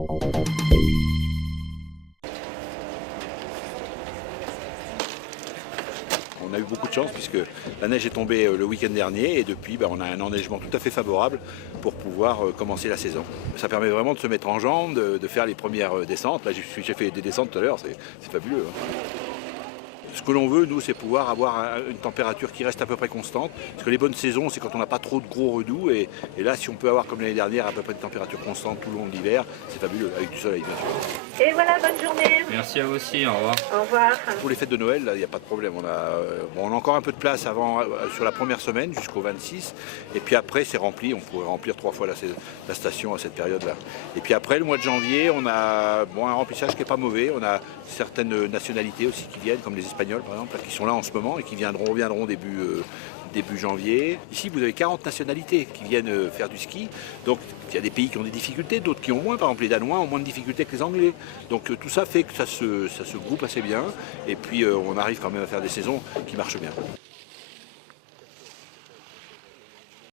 On a eu beaucoup de chance puisque la neige est tombée le week-end dernier et depuis on a un enneigement tout à fait favorable pour pouvoir commencer la saison. Ça permet vraiment de se mettre en jambes, de faire les premières descentes. Là j'ai fait des descentes tout à l'heure, c'est fabuleux. Ce que l'on veut, nous, c'est pouvoir avoir une température qui reste à peu près constante. Parce que les bonnes saisons, c'est quand on n'a pas trop de gros redoux. Et là, si on peut avoir, comme l'année dernière, à peu près une température constante tout le long de l'hiver, c'est fabuleux, avec du soleil, bien sûr. Et voilà, bonne journée. Merci à vous aussi, au revoir. Au revoir. Pour les fêtes de Noël, il n'y a pas de problème. On a encore un peu de place avant, sur la première semaine, jusqu'au 26. Et puis après, c'est rempli. On pourrait remplir 3 fois la station à cette période-là. Et puis après, le mois de janvier, on a un remplissage qui n'est pas mauvais. On a certaines nationalités aussi qui viennent, comme les Espagnols, par exemple, qui sont là en ce moment et qui reviendront début janvier. Ici, vous avez 40 nationalités qui viennent faire du ski. Donc, il y a des pays qui ont des difficultés, d'autres qui ont moins. Par exemple, les Danois ont moins de difficultés que les Anglais. Donc, tout ça fait que ça se groupe assez bien. Et puis, on arrive quand même à faire des saisons qui marchent bien.